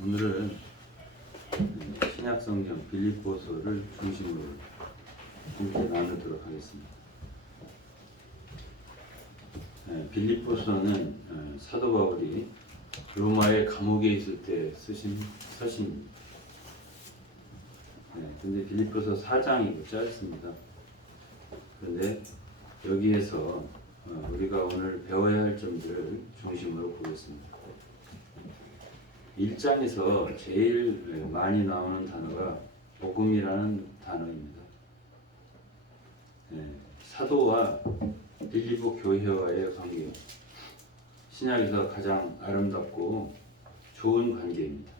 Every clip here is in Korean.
오늘은 신약성경 빌립보서를 중심으로 함께 나누도록 하겠습니다. 빌립보서는 사도 바울이 로마의 감옥에 있을 때 쓰신 서신입니다. 근데 빌립보서 4장이고 짧습니다. 그런데 여기에서 우리가 오늘 배워야 할 점들을 중심으로 보겠습니다. 1장에서 제일 많이 나오는 단어가 복음이라는 단어입니다. 사도와 빌립보 교회와의 관계, 신약에서 가장 아름답고 좋은 관계입니다.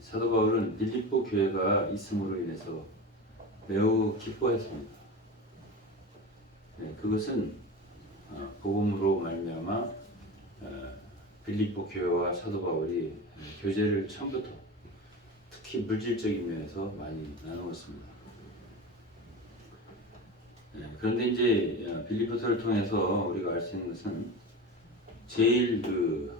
사도 바울은 빌립보 교회가 있음으로 인해서 매우 기뻐했습니다. 그것은 복음으로 말미암아 빌립보 교회와 사도 바울이 교제를 처음부터 특히 물질적인 면에서 많이 나누었습니다. 그런데 이제 빌립보서를 통해서 우리가 알 수 있는 것은 제일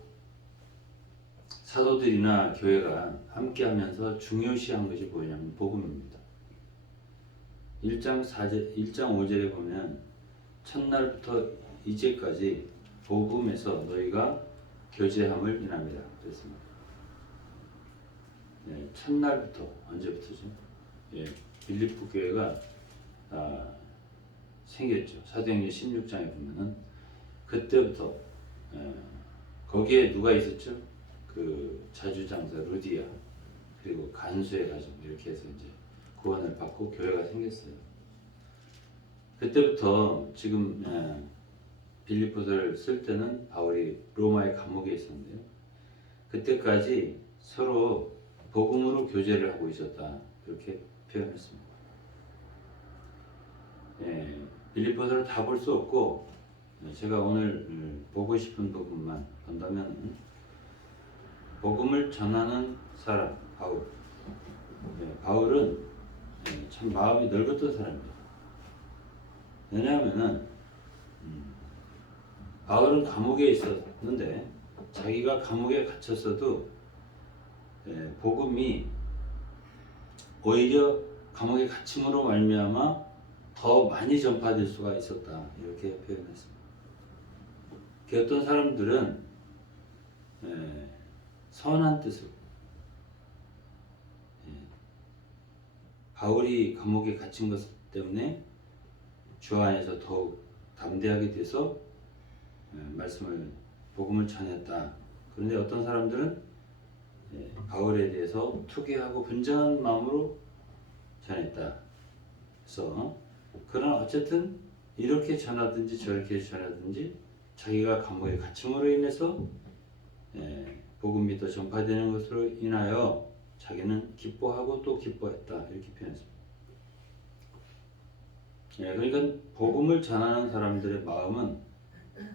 사도들이나 교회가 함께하면서 중요시한 것이 뭐냐면 복음입니다. 1장 5절에 보면 첫날부터 이제까지 복음에서 너희가 교제함을 인합니다. 그랬습니다. 첫날부터 언제부터죠? 빌립보 교회가 생겼죠. 사도행전 16장에 보면은 그때부터 거기에 누가 있었죠? 그 자주장사 루디아 그리고 간수의 가정 이렇게 해서 이제 구원을 받고 교회가 생겼어요. 그때부터 지금 빌립보서를 쓸 때는 바울이 로마의 감옥에 있었는데요. 그때까지 서로 복음으로 교제를 하고 있었다. 그렇게 표현했습니다. 빌립보서를 다 볼 수 없고 제가 오늘 보고 싶은 부분만 본다면 복음을 전하는 사람 바울. 바울은 참 마음이 넓었던 사람입니다. 왜냐하면은 바울은 감옥에 있었는데 자기가 감옥에 갇혔어도 복음이 오히려 감옥에 갇힘으로 말미암아 더 많이 전파될 수가 있었다. 이렇게 표현했습니다. 어떤 사람들은 선한 뜻으로 바울이 감옥에 갇힌 것 때문에 주 안에서 더욱 담대하게 돼서 복음을 전했다. 그런데 어떤 사람들은 바울에 대해서 투기하고 분정한 마음으로 전했다. 그래서 그러나 어쨌든 이렇게 전하든지 저렇게 전하든지 자기가 감옥에 갇힘으로 인해서 복음이 더 전파되는 것으로 인하여 자기는 기뻐하고 또 기뻐했다. 이렇게 표현했습니다. 그러니까 복음을 전하는 사람들의 마음은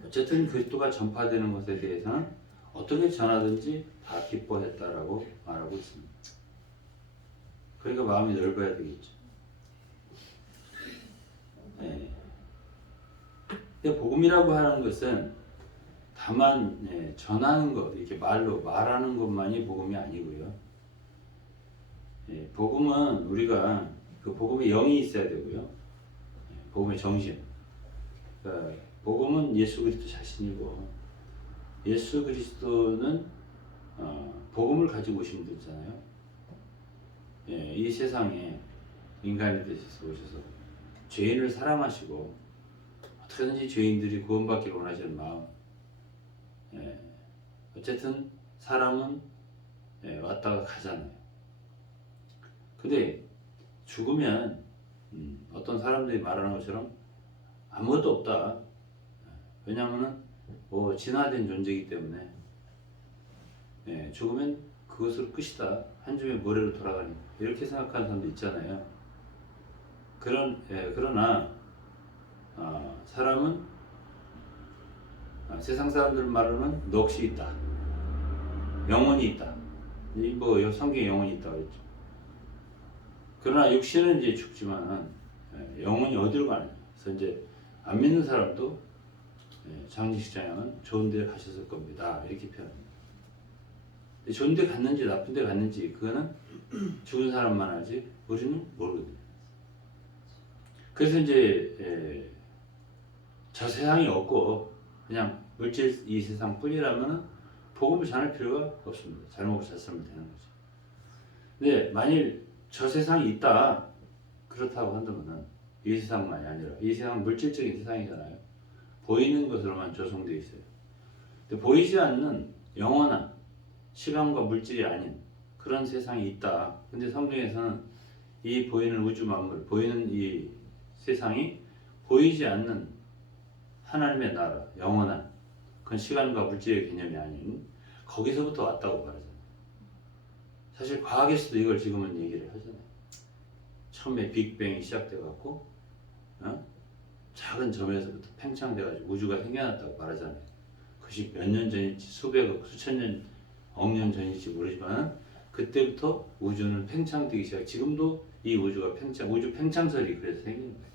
어쨌든 그리스도가 전파되는 것에 대해서는 어떻게 전하든지 다 기뻐했다라고 말하고 있습니다. 그러니까 마음이 넓어야 되겠죠. 근데 복음이라고 하는 것은 다만 전하는 것, 이렇게 말하는 것만이 복음이 아니고요. 복음은 우리가 그 복음의 영이 있어야 되고요. 복음의 정신. 그러니까 복음은 예수 그리스도 자신이고 예수 그리스도는 복음을 가지고 오신 분이잖아요. 이 세상에 인간이 되셔서 오셔서 죄인을 사랑하시고 어떻게든지 죄인들이 구원받기를 원하시는 마음. 어쨌든 사람은 왔다가 가잖아요. 근데 죽으면 어떤 사람들이 말하는 것처럼 아무것도 없다. 왜냐하면 진화된 존재이기 때문에 죽으면 그것으로 끝이다. 한 줌의 모래로 돌아가니 이렇게 생각하는 사람도 있잖아요. 그러나 사람은 세상 사람들 말로는 넋이 있다. 영혼이 있다. 성경에 영혼이 있다고 했죠. 그러나 육신은 이제 죽지만 영혼이 어디로 가느냐. 그래서 이제 안 믿는 사람도 장례식장에는 좋은 데 가셨을 겁니다. 이렇게 표현합니다. 좋은 데 갔는지 나쁜 데 갔는지 그거는 죽은 사람만 알지 우리는 모르거든요. 그래서 이제 저 세상이 없고 그냥 물질 이 세상 뿐이라면 복음을 전할 필요가 없습니다. 잘 먹고 잘 살면 되는 거죠. 근데 만일 저 세상이 있다 그렇다고 한다면은 이 세상만이 아니라 이 세상은 물질적인 세상이잖아요. 보이는 것으로만 조성되어 있어요. 근데 보이지 않는 영원한 시간과 물질이 아닌 그런 세상이 있다. 근데 성경에서는 이 보이는 우주 만물, 보이는 이 세상이 보이지 않는 하나님의 나라, 영원한 그건 시간과 물질의 개념이 아닌 거기서부터 왔다고 말하잖아요. 사실 과학에서도 이걸 지금은 얘기를 하잖아요. 처음에 빅뱅이 시작돼갖고 작은 점에서부터 팽창돼가지고 우주가 생겨났다고 말하잖아요. 그것이 몇 년 전일지 수백억, 수천 년, 억 년 전일지 모르지만 그때부터 우주는 팽창되기 시작. 지금도 이 우주가 우주 팽창설이 그래서 생긴 거예요.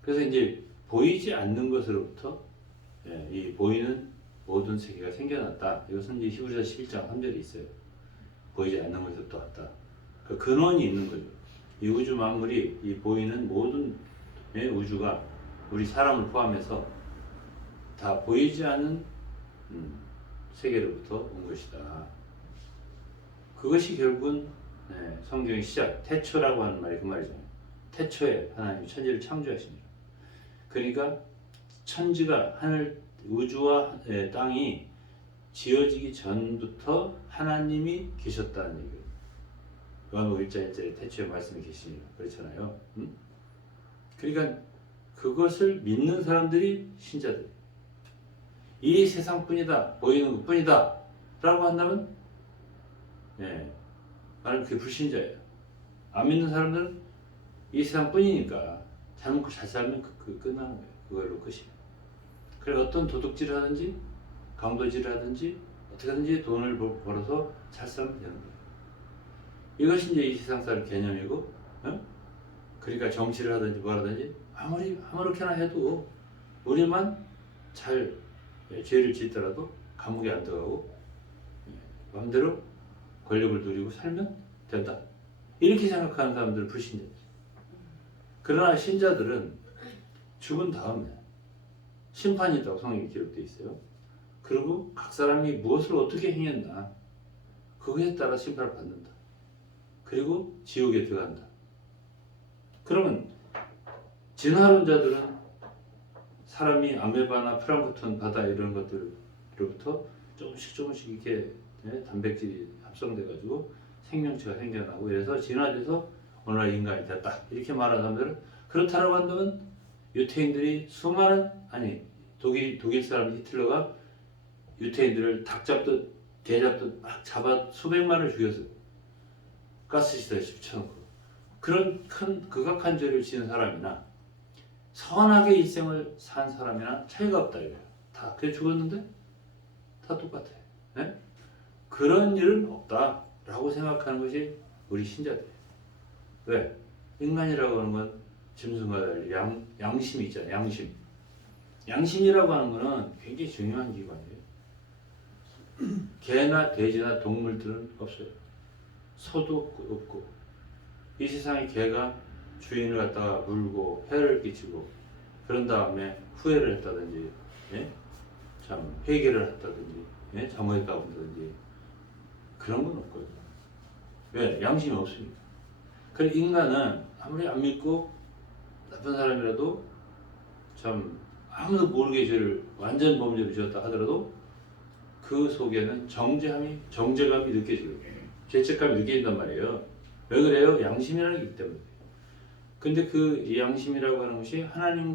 그래서 이제 보이지 않는 것으로부터 이 보이는 모든 세계가 생겨났다. 이것은 이제 히브리서 11장 3절에 있어요. 보이지 않는 것에서부터 왔다. 그 근원이 있는 거죠. 이 우주 만물이 이 보이는 모든 우주가 우리 사람을 포함해서 다 보이지 않는 세계로부터 온 것이다. 그것이 결국은 성경의 시작, 태초라고 하는 말이 그 말이잖아요. 태초에 하나님이 천지를 창조하십니다. 그러니까 천지가 우주와 땅이 지어지기 전부터 하나님이 계셨다는 얘기예요. 요한복음 1장 1절에 태초에 말씀이 계시니라 그렇잖아요. 그러니까 그것을 믿는 사람들이 신자들. 이 세상뿐이다, 보이는 것뿐이다 라고 한다면 나는 그게 불신자예요. 안 믿는 사람들은 이 세상뿐이니까 잘 먹고 잘 살면 끝나는 거예요. 그걸로 끝이에요. 그래서 어떤 도둑질을 하든지 강도질을 하든지 어떻게 하든지 돈을 벌어서 잘 살면 되는 거예요. 이것이 이제 이 세상 사람 개념이고, 그러니까 정치를 하든지 뭘 하든지 아무렇게나 해도 우리만 잘 죄를 짓더라도 감옥에 안 들어가고 마음대로 권력을 누리고 살면 된다. 이렇게 생각하는 사람들은 불신자죠. 그러나 신자들은 죽은 다음에 심판이 있다고 성경에 기록되어 있어요. 그리고 각 사람이 무엇을 어떻게 행했나 그거에 따라 심판을 받는다. 그리고 지옥에 들어간다. 그러면 진화론자들은 사람이 아메바나 프랑크톤 바다 이런 것들로부터 조금씩 이렇게 단백질이 합성돼가지고 생명체가 생겨나고 이래서 진화돼서 오늘날 인간이 됐다 이렇게 말하는 사람들은 그렇다라고 한다면 유태인들이 독일 사람 히틀러가 유태인들을 닭 잡듯 개 잡듯 막 잡아 수백만을 죽여서 가스시설에 집쳐놓고 그런 큰 극악한 죄를 지은 사람이나 선하게 일생을 산 사람이나 차이가 없다 이거예요. 다 그래 죽었는데 다 똑같아요. 네? 그런 일은 없다라고 생각하는 것이 우리 신자들이에요. 왜? 인간이라고 하는 건 짐승과 달리 양심이 있잖아요. 양심. 양심이라고 하는 거는 굉장히 중요한 기관이에요. 개나 돼지나 동물들은 없어요. 소도 없고 이 세상에 개가 주인을 갖다가 물고 해를 끼치고 그런 다음에 후회를 했다든지 참 회개를 했다든지 잘못했다고 한다든지 그런 건 없거든요. 왜? 양심이 없으니까. 그래서 인간은 아무리 안 믿고 나쁜 사람이라도 참 아무도 모르게 죄를 완전 범죄를 지었다 하더라도 그 속에는 정죄감이 느껴지거든요. 죄책감이 느껴진단 말이에요. 왜 그래요? 양심이라는 게 있기 때문에. 근데 그 양심이라고 하는 것이 하나님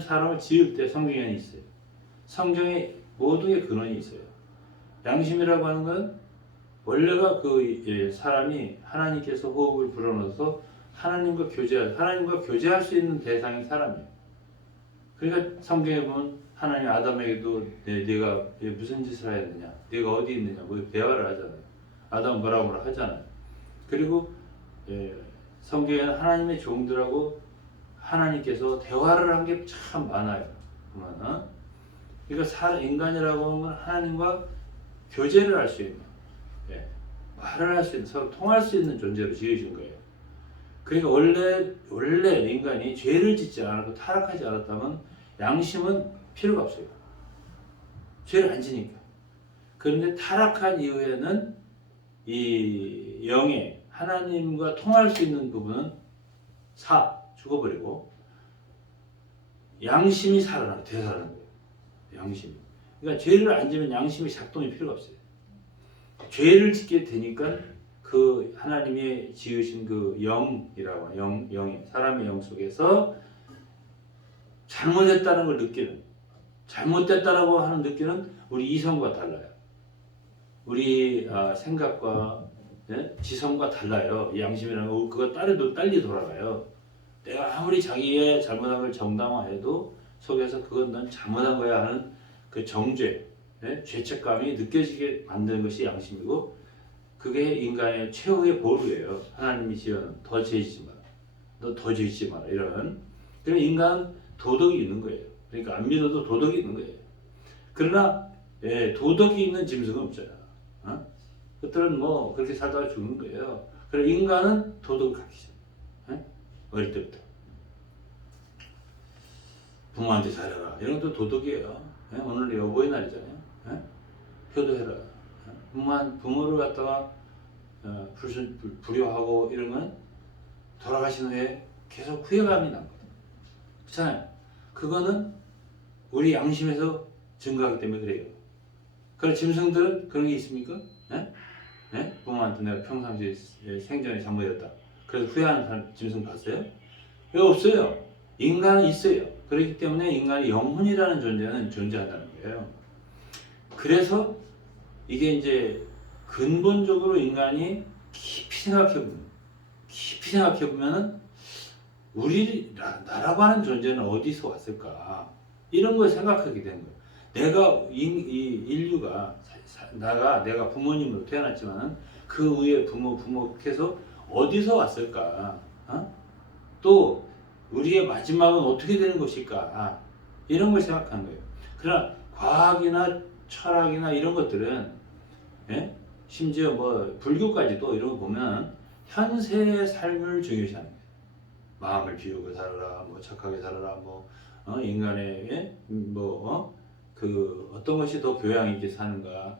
사람을 지을 때 성경에 안에 있어요. 성경에 모든 게 근원이 있어요. 양심이라고 하는 건 원래가 사람이 하나님께서 호흡을 불어넣어서 하나님과 교제할 수 있는 대상이 사람이에요. 그러니까 성경에 보면 하나님 아담에게도 네가 무슨 짓을 하였느냐, 네가 어디 있느냐, 뭐 대화를 하잖아요. 아담 뭐라고 하잖아요. 그리고 성경에는 하나님의 종들하고 하나님께서 대화를 한 게 참 많아요. 그러니까 인간이라고 하는 건 하나님과 교제를 할 수 있는, 예, 말을 할 수 있는, 서로 통할 수 있는 존재로 지으신 거예요. 그러니까 원래 인간이 죄를 짓지 않았고 타락하지 않았다면 양심은 필요가 없어요. 죄를 안 지니까. 그런데 타락한 이후에는 이 영의 하나님과 통할 수 있는 부분은 죽어버리고 양심이 되살아나는 거예요. 양심이. 그러니까 죄를 안 지면 양심이 작동이 필요가 없어요. 죄를 짓게 되니까 그 하나님의 지으신 그 영이라고 영이 사람의 영 속에서 잘못했다는 걸 느끼는, 잘못됐다라고 하는 느끼는 우리 이성과 달라요. 우리 생각과, 예? 지성과 달라요. 이 양심이라는 거 그거 딸리 돌아가요. 내가 아무리 자기의 잘못한 걸 정당화해도 속에서 그건 넌 잘못한 거야 하는 그 정죄, 예? 죄책감이 느껴지게 만드는 것이 양심이고, 그게 인간의 최후의 보루예요. 하나님이 지어는 더 죄짓지 마라, 너 더 죄짓지 마라 이런. 그러니까 인간 도덕이 있는 거예요. 그러니까 안 믿어도 도덕이 있는 거예요. 그러나 도덕이 있는 짐승은 없잖아. 어? 그들은 뭐 그렇게 살다가 죽는 거예요. 그래서 인간은 도덕을 가르치죠. 어릴 때부터 부모한테 잘해라 이런 것도 도덕이에요. 오늘 어버이날이잖아요. 효도해라. 부모를 갖다가 불효하고 이런 건 돌아가신 후에 계속 후회감이 난 거예요. 그렇잖아요. 그거는 우리 양심에서 증거하기 때문에 그래요. 그럼 짐승들은 그런 게 있습니까? 부모한테 내가 평상시에 생전에 잘못했다. 그래서 후회하는 짐승 봤어요? 왜 없어요? 인간은 있어요. 그렇기 때문에 인간의 영혼이라는 존재는 존재한다는 거예요. 그래서 이게 이제 근본적으로 인간이 깊이 생각해보면은 나라고 하는 존재는 어디서 왔을까? 이런 걸 생각하게 되는 거예요. 이 인류가, 내가 부모님으로 태어났지만은 그 위에 부모께서 어디서 왔을까? 또 우리의 마지막은 어떻게 되는 것일까? 이런 걸 생각하는 거예요. 그러나 과학이나 철학이나 이런 것들은, 심지어 뭐 불교까지도 이런 거 보면 현세의 삶을 중요시하는 거예요. 마음을 비우고 살아라, 뭐 착하게 살아라, 인간의 그 어떤 것이 더 교양 있게 사는가,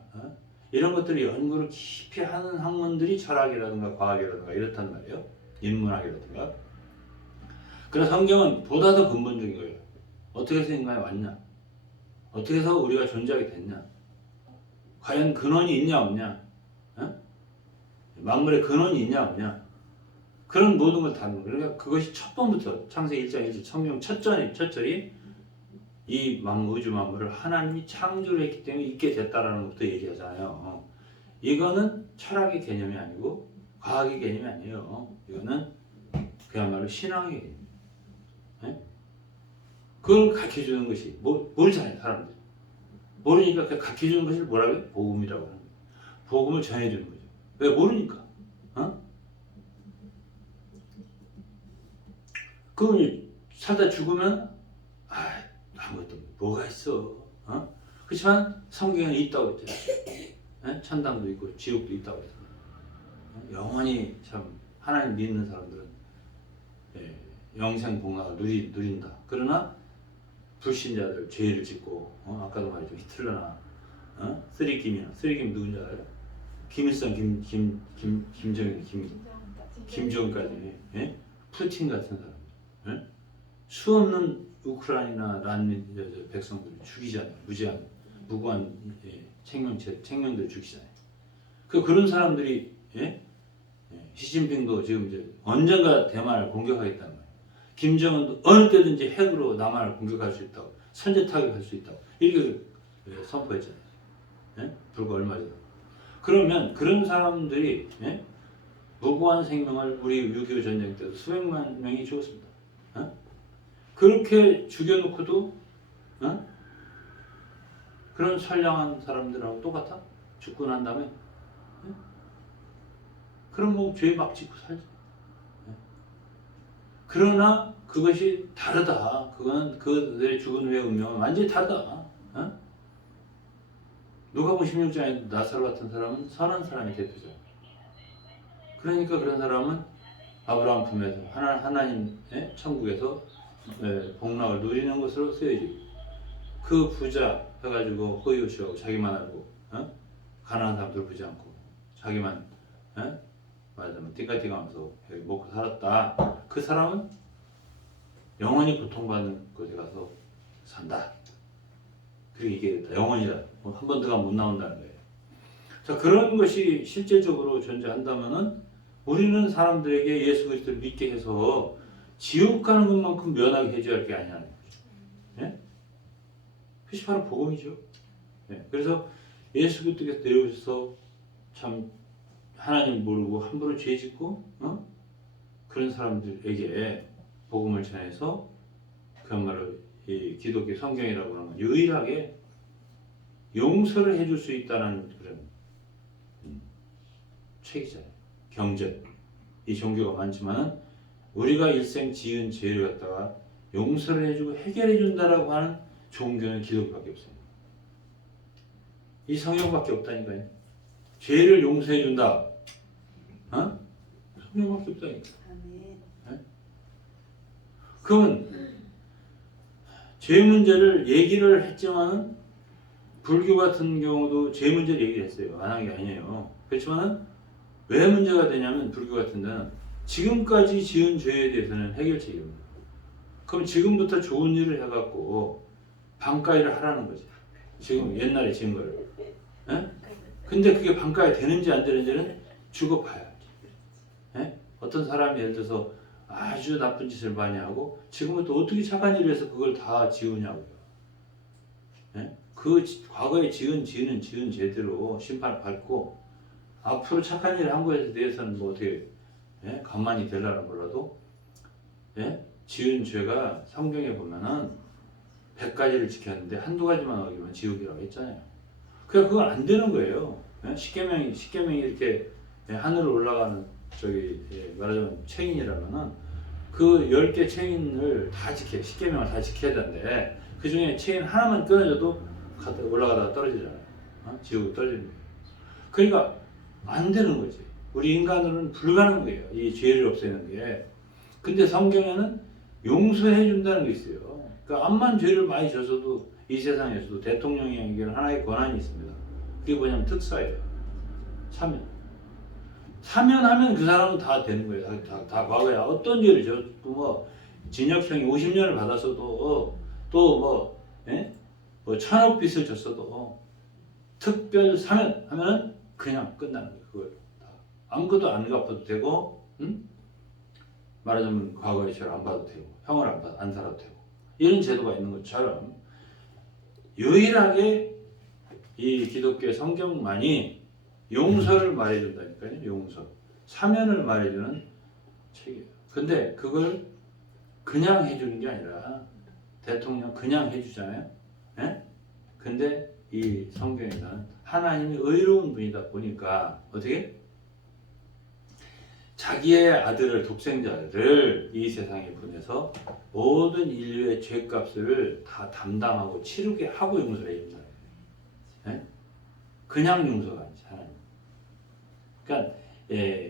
이런 것들을 연구를 깊이 하는 학문들이 철학이라든가 과학이라든가 이렇단 말이에요. 인문학이라든가. 그래서 성경은 보다 더 근본적인 거예요. 어떻게 해서 인간이 왔냐? 어떻게 해서 우리가 존재하게 됐냐? 과연 근원이 있냐 없냐? 만물의 근원이 있냐 없냐? 그런 모든 걸 다루는 거예요. 그러니까 그것이 첫 번부터 창세기 1장 1절 성경 첫 절이 이 우주 만물을 하나님이 창조를 했기 때문에 있게 됐다라는 것도 얘기하잖아요. 이거는 철학의 개념이 아니고 과학의 개념이 아니에요. 이거는 그야말로 신앙의 개념이에요. 그걸 가르쳐주는 것이 모르잖아요, 사람들. 모르니까 그 가르쳐주는 것을 뭐라고 해요? 복음이라고 하는 거예요. 복음을 전해주는 거죠. 왜? 모르니까. 그 살다 죽으면 아무것도 뭐가 있어. 그렇지만 성경에는 있다고 했잖아요. 천당도 있고 지옥도 있다고 했잖아요. 영원히 참 하나님 믿는 사람들은 영생복락을 누린다. 그러나 불신자들 죄를 짓고 아까도 말했죠. 히틀러나 쓰리김 누군지 알아요? 김일성, 김정일, 김정은까지, 푸틴 같은 사람, 수없는 우크라이나 난민 백성들을 죽이잖아요. 무고한 생명들 죽이잖아요. 그런 사람들이, 시진핑도 지금 이제 언젠가 대만을 공격하겠다는 거예요. 김정은도 어느 때든지 핵으로 남한을 공격할 수 있다고, 선제 타격할 수 있다고 이렇게 선포했잖아요. 불과 얼마 전에. 그러면 그런 사람들이 무고한 생명을 우리 6.25 전쟁 때도 수백만 명이 죽었습니다. 그렇게 죽여놓고도 그런 선량한 사람들하고 똑같아? 죽고 난 다음에 그럼 뭐 죄 막 짓고 살지. 그러나 그것이 다르다. 그건 그들의 죽은 후의 운명은 완전히 다르다. 누가복음 16장에 나사로 같은 사람은 선한 사람의 대표죠. 그러니까 그런 사람은 아브라함 품에서 하나님의 천국에서 복락을 누리는 것으로 쓰여지고, 그 부자 해가지고 허위없이하고 자기만 알고 가난한 사람들 보지 않고 자기만 말하자면 띵까띵하면서 먹고 살았다. 그 사람은 영원히 고통받는 곳에 가서 산다. 그리고 이게 영원이다. 한 번 더 가면 못 나온다는 거예요. 자, 그런 것이 실제적으로 존재한다면은 우리는 사람들에게 예수 그리스도를 믿게 해서 지옥 가는 것만큼 면하게 해줘야 할 게 아니라는 거죠. 예? 그것이 바로 복음이죠. 예. 그래서 예수 그리스도께서 내려오셔서 참 하나님 모르고 함부로 죄 짓고 그런 사람들에게 복음을 전해서 그야말로 이 기독교 성경이라고 하는 건 유일하게 용서를 해줄 수 있다는 그런 책이잖아요. 경전. 이 종교가 많지만 우리가 일생 지은 죄를 갖다가 용서를 해주고 해결해 준다라고 하는 종교는 기독교밖에 없어요. 이 성경밖에 없다니까요. 죄를 용서해 준다. 성경밖에 없다니까. 네? 그러면 죄 문제를 얘기를 했지만 불교 같은 경우도 죄 문제를 얘기를 했어요. 안 한 게 아니에요. 그렇지만 왜 문제가 되냐면 불교 같은 데는 지금까지 지은 죄에 대해서는 해결책이 없는 거예요. 그럼 지금부터 좋은 일을 해갖고 반가이를 하라는 거지. 지금 옛날에 지은 거를. 예? 근데 그게 반가이 되는지 안 되는지는 죽어 봐야지. 예? 어떤 사람이 예를 들어서 아주 나쁜 짓을 많이 하고 지금부터 어떻게 착한 일을 해서 그걸 다 지우냐고요. 예? 그 과거에 지은 죄대로 심판을 받고 앞으로 착한 일을 한 거에 대해서는 뭐 어떻게 가만히 되려나 몰라도 지은 죄가 성경에 보면은 100가지를 지켰는데 한두 가지만 어기면 지옥이라고 했잖아요. 그러니까 그건 안 되는 거예요. 십계명이 이렇게 하늘로 올라가는 말하자면 체인이라면은 그 10개 체인을 다 지켜, 십계명을 다 지켜야 되는데 그 중에 체인 하나만 끊어져도 올라가다가 떨어지잖아요. 지옥에 떨어지는 거예요. 그러니까 안 되는 거지. 우리 인간으로는 불가능한 거예요. 이 죄를 없애는 게. 근데 성경에는 용서해 준다는 게 있어요. 그러니까 암만 죄를 많이 져서도 이 세상에서도 대통령에게는 하나의 권한이 있습니다. 그게 뭐냐면 특사예요. 사면하면 그 사람은 다 되는 거예요. 다 과거에 어떤 죄를 졌고 뭐 징역형이 50년을 받았어도 또 뭐 천억 빚을 졌어도 특별 사면하면 그냥 끝나는 거예요. 그걸 다 아무것도 안 갚아도 되고, 말하자면 과거에 죄를 안 받아도 되고, 형을 안 살아도 되고 이런 제도가 있는 것처럼 유일하게 이 기독교의 성경만이 용서를 말해준다니까요. 용서, 사면을 말해주는 책이에요. 근데 그걸 그냥 해주는 게 아니라 대통령 그냥 해주잖아요. 근데 이 성경에는 하나님이 의로운 분이다 보니까 어떻게? 자기의 아들을, 독생자를 이 세상에 보내서 모든 인류의 죄값을 다 담당하고 치르게 하고 용서를 해준다. 그냥 용서가 아니지, 하나님. 그러니까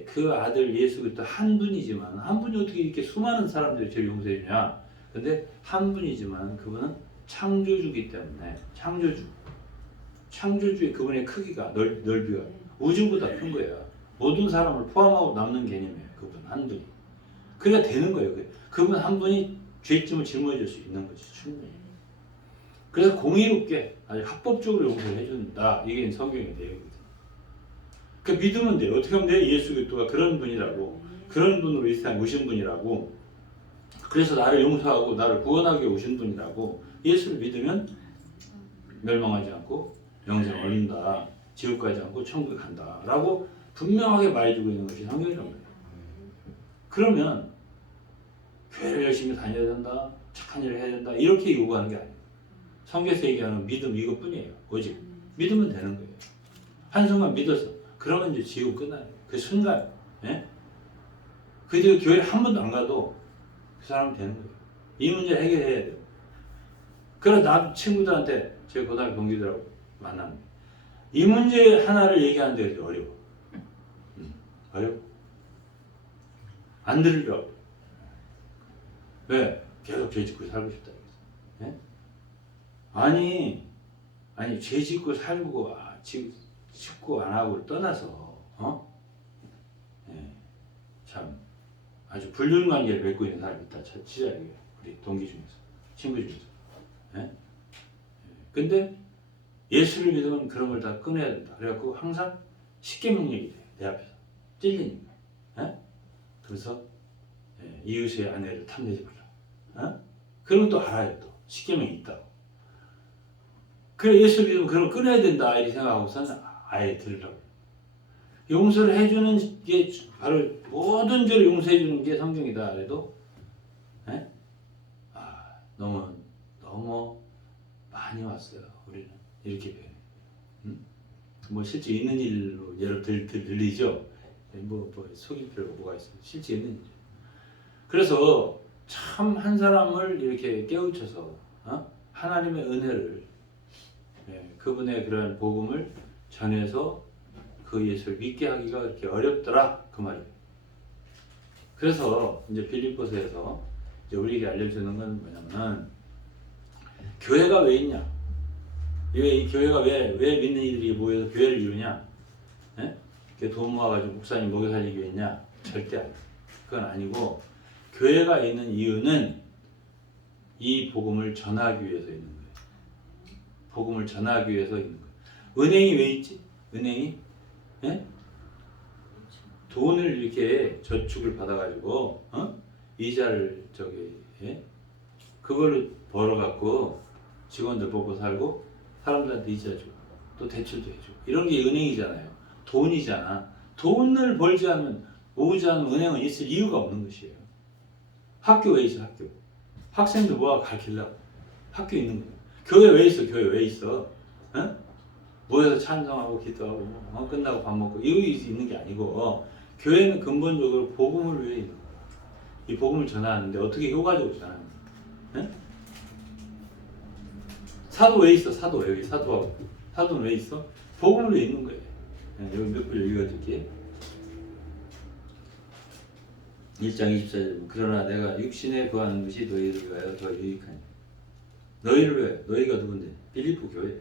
그 아들 예수 그리스도 한 분이지만, 한 분이 어떻게 이렇게 수많은 사람들이 죄를 용서해 주냐? 근데 한 분이지만 그분은 창조주기 때문에 창조주의 그분의 크기가 넓이가 우주보다 큰 거야. 모든 사람을 포함하고 남는 개념이에요. 그분 한 분이. 그래야 되는 거예요. 그분 한 분이 죄점을 짊어질 수 있는 것이 충분히. 그래서 공의롭게 아주 합법적으로 용서를 해준다. 이게 성경의 내용이거든요. 그 믿으면 돼요. 어떻게 하면 돼요? 예수 그리스도가 그런 분이라고, 그런 분으로 이 세상에 오신 분이라고, 그래서 나를 용서하고 나를 구원하기 위해 오신 분이라고 예수를 믿으면 멸망하지 않고 영생을 얻는다. 지옥 가지 않고 천국에 간다. 라고 분명하게 말해주고 있는 것이 성경이란 말이에요. 그러면 교회를 열심히 다녀야 된다. 착한 일을 해야 된다. 이렇게 요구하는 게 아니에요. 성경에서 얘기하는 믿음 이것뿐이에요. 오직 믿으면 되는 거예요. 한순간 믿어서 그러면 이제 지옥 끝나요. 그 순간. 그 뒤에 교회를 한 번도 안 가도 그 사람은 되는 거예요. 이 문제 해결해야 돼요. 그래서 나도 친구들한테 제가 고등학교 동기들하고 만납니다. 이 문제 하나를 얘기하는데 어려워. 어려워. 안 들으려고. 왜? 계속 죄 짓고 살고 싶다. 예? 아니 죄 짓고 살고 짓고 안 하고를 떠나서 예, 참 아주 불륜 관계를 맺고 있는 사람이 있다. 진짜 우리 동기 중에서 친구 중에서. 예? 근데 예수를 믿으면 그런 걸 다 끊어야 된다. 그래갖고 항상 십계명 얘기 돼요. 내 앞에서 찔리니까. 예? 그래서 이웃의 아내를 탐내지 말라. 그러면 또 알아요. 또 십계명이 있다고. 그래 예수 믿으면 그걸 끊어야 된다 이렇게 생각하고서는 아예 들으라고. 용서를 해주는 게 바로 모든 죄를 용서해 주는 게 성경이다. 그래도 너무 많이 왔어요. 우리는 이렇게 배워요. 뭐 실제 있는 일로 예를 들리죠. 뭐 속일 필요가 뭐가 있어요. 실제 있는 일이죠. 그래서 참 한 사람을 이렇게 깨우쳐서 하나님의 은혜를 그분의 그런 복음을 전해서 그 예수를 믿게 하기가 그렇게 어렵더라 그 말이에요. 그래서 이제 빌립보서에서 이제 우리에게 알려주는 건 뭐냐면 교회가 왜 있냐? 이 교회가 왜 믿는 이들이 모여서 교회를 이루냐? 돈 모아가지고 목사님 먹여 살리기 위해 있냐? 절대 아니에요. 그건 아니고 교회가 있는 이유는 이 복음을 전하기 위해서 있는 거예요. 복음을 전하기 위해서 있는 거예요. 은행이 왜 있지? 은행이 돈을 이렇게 저축을 받아가지고 이자를 그걸로 벌어갖고 직원들 먹고 살고 사람들한테 이자 주고 또 대출도 해주고 이런 게 은행이잖아요. 돈이잖아. 돈을 벌지 않으면 모으지 않으면 은행은 있을 이유가 없는 것이에요. 학교 왜 있어? 학교. 학생들 뭐하고 가르치려고. 학교 있는 거예요. 교회 왜 있어? 교회 왜 있어? 모여서 찬송하고 기도하고 끝나고 밥 먹고 이거 있는 게 아니고 교회는 근본적으로 복음을 위해 있는 거예요. 이 복음을 전하는데 어떻게 효과적으로 전하는 거예요? 사도 왜 있어? 사도 여기 사도하고 사도는 왜 있어? 복음을 위해 있는 거예요. 여기 몇 분 읽어줄게. 1장 24절. 그러나 내가 육신에 거하는 것이 너희를 위하여 더 유익하니. 너희를 위하여. 너희가 누군데? 빌립보 교회.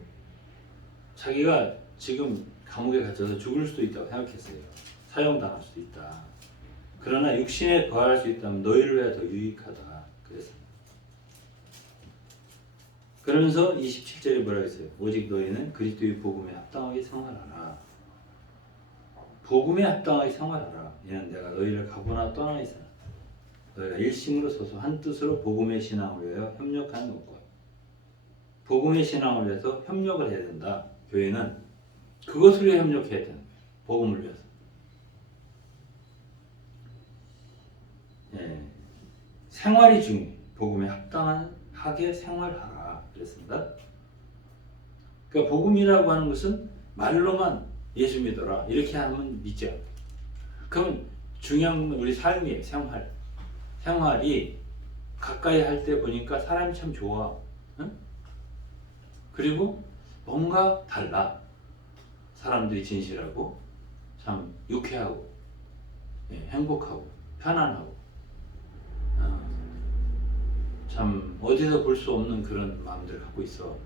자기가 지금 감옥에 갇혀서 죽을 수도 있다고 생각했어요. 사형당할 수도 있다. 그러나 육신에 거할 수 있다면 너희를 위하여 더 유익하다. 그래서 그러면서 27절에 뭐라고 했어요? 오직 너희는 그리스도의 복음에 합당하게 생활하라. 복음에 합당하게 생활하라. 이는 내가 너희를 가거나 떠나 있으나 너희가 일심으로 서서 한 뜻으로 복음의 신앙을 위하여 협력하는 것과 복음의 신앙을 위해서 협력을 해야 된다. 교회는 그것을 위해 협력해야 되는 거예요. 복음을 위해서. 생활이 중요해요. 복음에 합당하게 생활하라. 그랬습니다. 그러니까 복음이라고 하는 것은 말로만 예수 믿어라 이렇게 하면 믿지 않아요. 그러면 중요한 건 우리 삶이에요. 생활이 가까이 할 때 보니까 사람이 참 좋아. 그리고 뭔가 달라. 사람들이 진실하고 참 유쾌하고 행복하고 편안하고 참 어디서 볼 수 없는 그런 마음들을 갖고 있어.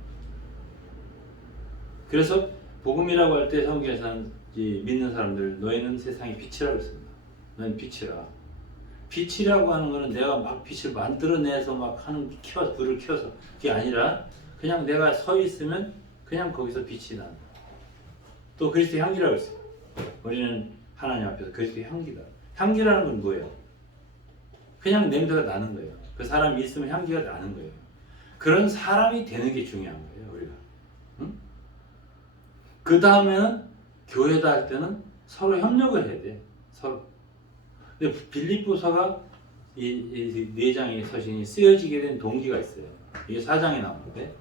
그래서 복음이라고 할 때 성경에서는 믿는 사람들 너희는 세상의 빛이라고 했습니다. 너희는 빛이라. 빛이라고 하는 거는 내가 막 빛을 만들어내서 막 하는 불을 켜서 그게 아니라 그냥 내가 서 있으면 그냥 거기서 빛이 난다. 또 그리스도의 향기라고 했어요. 우리는 하나님 앞에서 그리스도의 향기다. 향기라는 건 뭐예요? 그냥 냄새가 나는 거예요. 그 사람이 있으면 향기가 나는 거예요. 그런 사람이 되는 게 중요한 거예요. 우리가. 그 다음에는 교회다 할 때는 서로 협력을 해야 돼. 서로. 근데 빌립보서가 이 4장의 서신이 쓰여지게 된 동기가 있어요. 이게 4장에 나오는데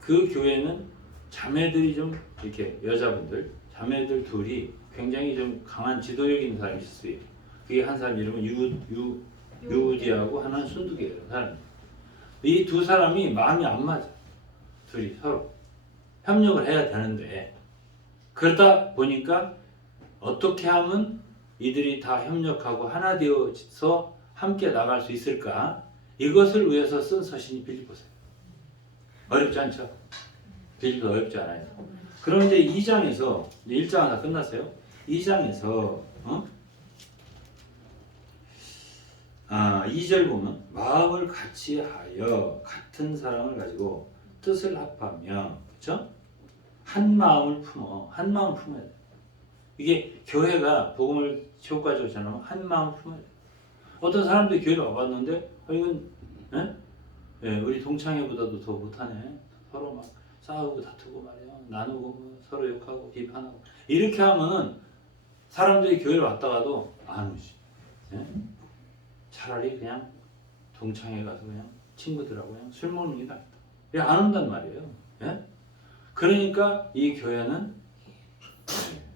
그 교회는 자매들이 좀 이렇게 여자분들 자매들 둘이 굉장히 좀 강한 지도력 있는 사람이 있었어요. 그게 한 사람 이름은 유디하고 하나는 순두개예요. 이 두 사람이 마음이 안 맞아. 둘이 서로. 협력을 해야 되는데 그러다 보니까 어떻게 하면 이들이 다 협력하고 하나 되어서 함께 나갈 수 있을까? 이것을 위해서 쓴 서신이 빌립보서예요. 어렵지 않죠? 빌립보 어렵지 않아요. 그럼 이제 2장에서 1장 하나 끝났어요. 2장에서 2절 보면 마음을 같이 하여 같은 사랑을 가지고 뜻을 합하며 그렇죠? 한 마음을 품어야 돼. 이게 교회가 복음을 효과적으로 전하면 한 마음을 품어야 돼. 어떤 사람들이 교회를 와봤는데 이건 우리 동창회보다도 더 못하네. 서로 막 싸우고 다투고 말이야. 나누고 서로 욕하고 비판하고 이렇게 하면은 사람들이 교회를 왔다가도 안 오지. 차라리 그냥 동창회 가서 그냥 친구들하고 그냥 술 먹는 게 낫다. 안 온단 말이에요. 그러니까 이 교회는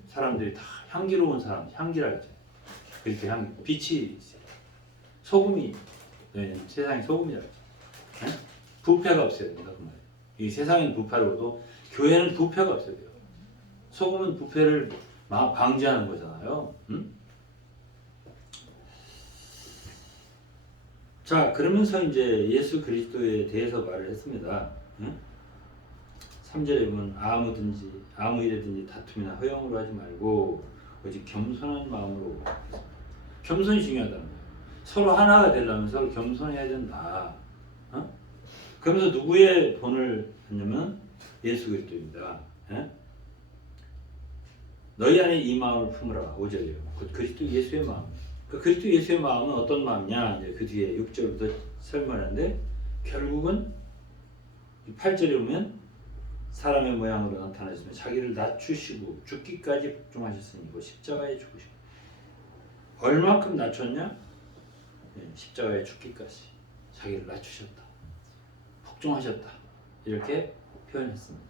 사람들이 다 향기로운 사람, 향기라 했잖아요. 그렇게 빛이 있어요. 소금이 세상의 소금이라 했죠. 부패가 없어야 된다 그 말이에요. 이 세상에는 부패로도 교회는 부패가 없어야 돼요. 소금은 부패를 방지하는 거잖아요. 자, 그러면서 이제 예수 그리스도에 대해서 말을 했습니다. 3절에 보면 아무 일에든지 다툼이나 허영으로 하지 말고 오직 겸손한 마음으로. 겸손이 중요하다는 거예요. 서로 하나가 되려면 서로 겸손해야 된다. 그러면서 누구의 본을 하냐면 예수 그리스도입니다. 너희 안에 이 마음을 품으라. 5절이에요. 그리스도 예수의 마음. 그 그리스도 예수의 마음은 어떤 마음이냐? 이제 그 뒤에 6절부터 설명하는데 결국은 8절에 보면 사람의 모양으로 나타나시며 자기를 낮추시고 죽기까지 복종하셨으니 그 십자가에 죽으시고 얼마큼 낮췄냐? 십자가에 죽기까지 자기를 낮추셨다. 복종하셨다. 이렇게 표현했습니다.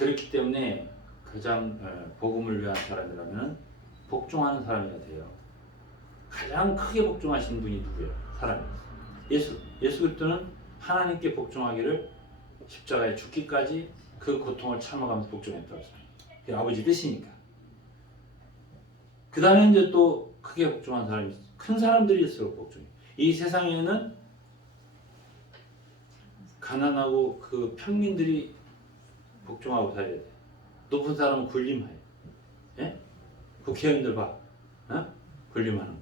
그렇기 때문에 가장 복음을 위한 사람이라면 복종하는 사람이가 돼요. 가장 크게 복종하신 분이 누구예요? 사람이. 예수 그리스도는 하나님께 복종하기를 십자가에 죽기까지 그 고통을 참아가면서 복종했다고 했습니다. 그게 아버지 뜻이니까. 그 다음에 이제 또 크게 복종한 사람이 큰 사람들일수록 복종해. 이 세상에는 가난하고 그 평민들이 복종하고 살아야 돼. 높은 사람은 군림하여. 국회의원들 봐. 군림하는 거.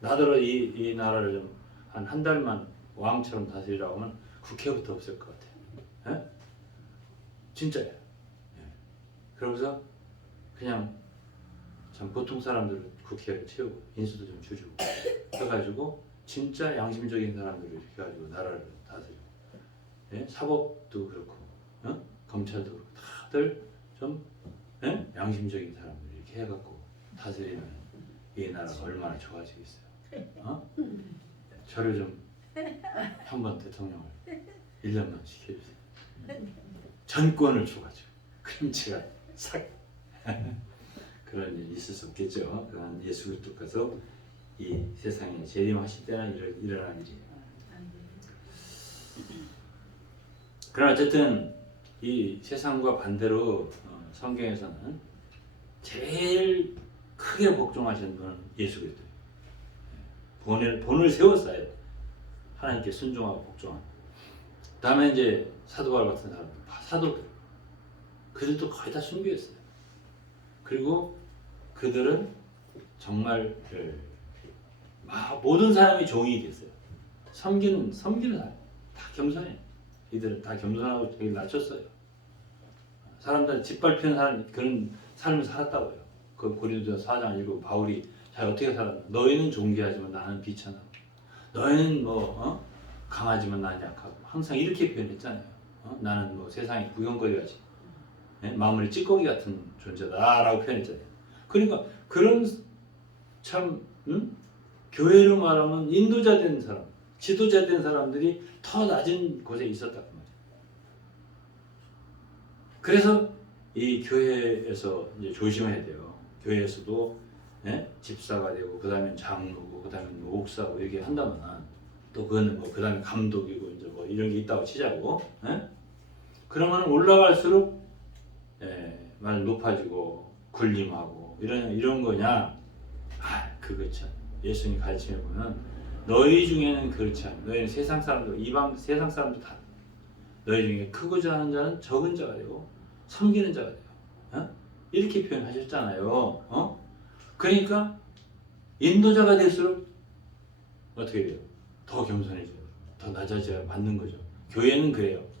나더러 이 나라를 좀 한 달만 왕처럼 다스리라고 하면 국회부터 없을 것 같아. 진짜야. 그러면서 그냥 참 보통 사람들은 국회를 채우고 인수도 좀 줄이고 해가지고 진짜 양심적인 사람들을 이렇게 해가지고 나라를 다스리고 사법도 그렇고 검찰도 그렇고 다들 좀 양심적인 사람들 이렇게 해갖고 다스리면 이 나라가 얼마나 좋아지겠어요. 저를 좀 한번 대통령을 1년만 시켜주세요. 전권을 줘가지고 그럼 제가 싹 그런 일이 있을 수 없겠죠. 그건 예수 그리스도께서 이 세상에 재림하실 때나 일어날 일이에요. 그러나 어쨌든 이 세상과 반대로 성경에서는 제일 크게 복종하신 분은 예수 그리스도예요. 본을 세웠어요. 하나님께 순종하고 복종하고. 다음에 이제 사도 바울 같은 사도들, 그들도 거의 다 순교했어요. 그리고 그들은 정말 모든 사람이 종이 됐어요. 섬기는 사람 다 겸손해. 이들은 다 겸손하고 자기를 낮췄어요. 사람들 짓밟히는 사람 그런 삶을 살았다고요. 그 고린도서 4장 읽고 바울이 자 어떻게 살았나? 너희는 존귀하지만 나는 비천하고, 너희는 강하지만 나는 약하고, 항상 이렇게 표현했잖아요. 나는 세상의 구경거리같이 마무리 찌꺼기 같은 존재다라고 표현했잖아요. 그러니까 그런 참 교회로 말하면 인도자 된 사람, 지도자 된 사람들이 더 낮은 곳에 있었다 그 말이에요. 그래서 이 교회에서 이제 조심해야 돼요. 교회에서도 집사가 되고 그 다음에 장로고 그 다음에 목사고 이렇게 한다면 또 그거는 그 다음에 감독이고 이제 이런 게 있다고 치자고. 그러면 올라갈수록 말 높아지고 군림하고 이런 거냐? 그거 참 예수님 가르침에 보면 너희 중에는 그렇지 않아. 너희는 세상 사람들, 이방 세상 사람들 다 너희 중에 크고자 하는 자는 적은 자가 되고 섬기는 자가 돼요. 이렇게 표현하셨잖아요. 그러니까 인도자가 될수록 어떻게 돼요? 더 겸손해져요. 더 낮아져야 맞는 거죠. 교회는 그래요.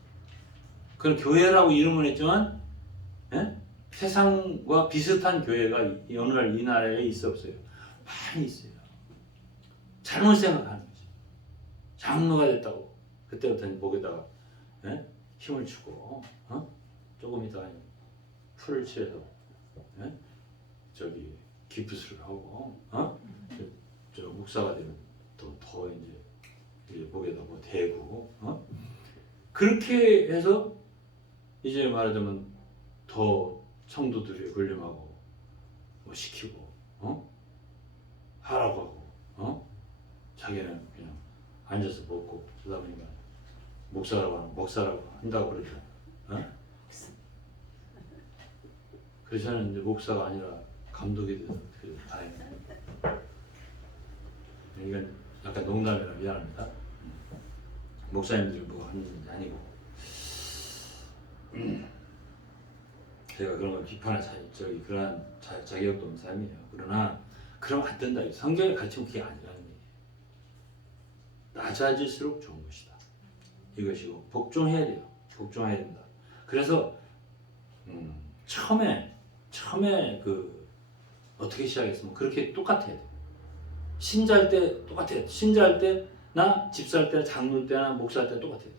그럼 교회라고 이름은 했지만 세상과 비슷한 교회가 오늘날 이 나라에 있어 없어요? 많이 있어요. 잘못 생각하는 거지. 장로가 됐다고 그때부터는 목에다가 힘을 주고 조금 있다가 풀을 칠해서 저기 기프스를 하고 저 목사가 되면 더 이제 목에다 뭐 대고 그렇게 해서 이제 말하자면 더 성도들이 군림하고 뭐 시키고 하라고 하고 자기는 그냥 앉아서 먹고 그러다 보니까 목사라고 한다고 그러죠. 그래서 저는 이제 목사가 아니라 감독이 돼서 다행이에요. 이건 약간 농담이라 미안합니다. 목사님들이 뭐 하는 게 아니고 제가 그런 걸 비판할 그러한 자격도 없는 사람이에요. 그러나 그러면 안 된다. 성경의 가르침은 그게 아니라는 거예요. 낮아질수록 좋은 것이다. 이것이고 복종해야 돼요. 복종해야 된다. 그래서 처음에 그 어떻게 시작했으면 그렇게 똑같아야 돼. 신자할 때 똑같아요. 신자할 때나 집사할 때나 장로 때나 목사할 때 똑같아요.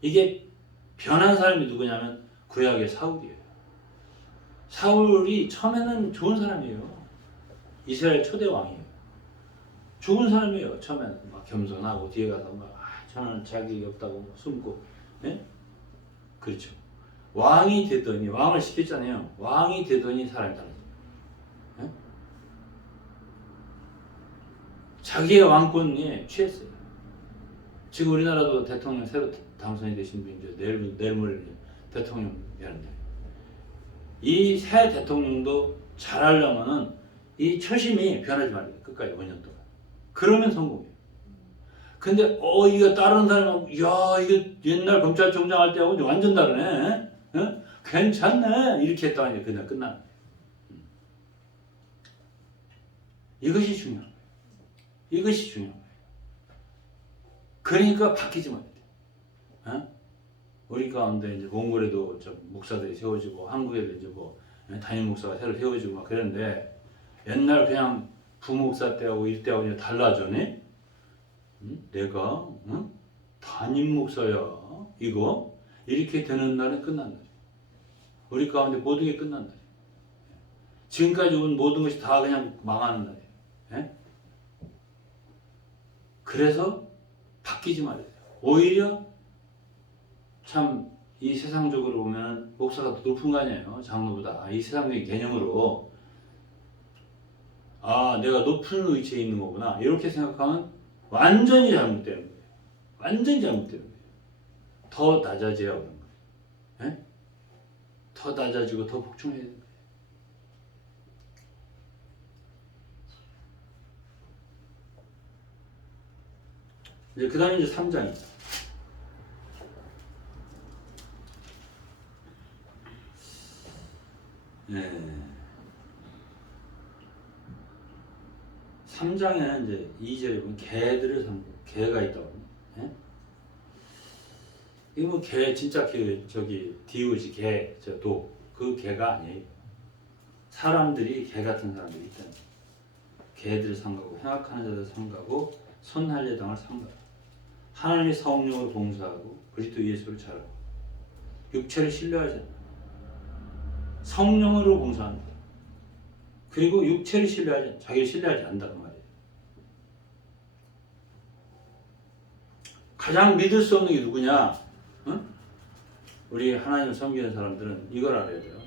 이게 변한 사람이 누구냐면 구약의 사울이에요. 사울이 처음에는 좋은 사람이에요. 이스라엘 초대 왕이에요. 좋은 사람이에요. 처음에는 막 겸손하고 뒤에 가서 막 저는 자격이 없다고 막 숨고, 그렇죠. 왕이 되더니 왕을 시켰잖아요. 왕이 되더니 사람이 달라져요. 자기의 왕권에 취했어요. 지금 우리나라도 대통령 새로 당선이 되신 분이 이제 내일 모레 대통령 되는데 이 새 대통령도 잘하려면은 이 초심이 변하지 말아요. 끝까지 5년 동안. 그러면 성공이에요. 근데 이거 다른 사람하고 야 이거 옛날 검찰총장 할 때하고 완전 다르네. 괜찮네. 이렇게 했다가 이제 그냥 끝나는 거예요. 이것이 중요한 거예요. 이것이 중요한 거예요. 그러니까 바뀌지 말아야 돼요. 우리 가운데 이제 몽골에도 목사들이 세워지고 한국에도 이제 뭐 담임 목사가 새로 세워지고 막 그랬는데 옛날 그냥 부목사 때하고 이때하고 이제 달라졌네. 내가 담임 목사야 이거 이렇게 되는 날은 끝난다. 우리 가운데 모든 게 끝난다. 지금까지 온 모든 것이 다 그냥 망하는 날이에요. 그래서 바뀌지 말아야 돼요. 오히려 참 이 세상적으로 보면 목사가 더 높은 거 아니에요. 장로보다. 이 세상적인 개념으로 내가 높은 위치에 있는 거구나. 이렇게 생각하면 완전히 잘못되는 거예요. 완전히 잘못되는 거예요. 더 낮아져야 하는 거예요. 더 낮아지고 더 복종해야 되는 거예요. 이제 그 다음에 이제 3장입니다. 3장에는 이제 2절에 보면 개들을 개가 있다고. 이거 뭐 개 진짜 디오지 개, 그 개가 아니에요. 사람들이 개 같은 사람들이 있다는 거예요. 개들을 삼가고 행악하는 자들을 삼가고 선할 여당을 삼가고 하나님의 성령으로 봉사하고 그리스도 예수를 잘하고 육체를 신뢰하지 않아. 성령으로 봉사한다. 그리고 육체를 신뢰하지 않아. 자기를 신뢰하지 않는다는 말이에요. 가장 믿을 수 없는 게 누구냐? 우리 하나님을 섬기는 사람들은 이걸 알아야 돼요.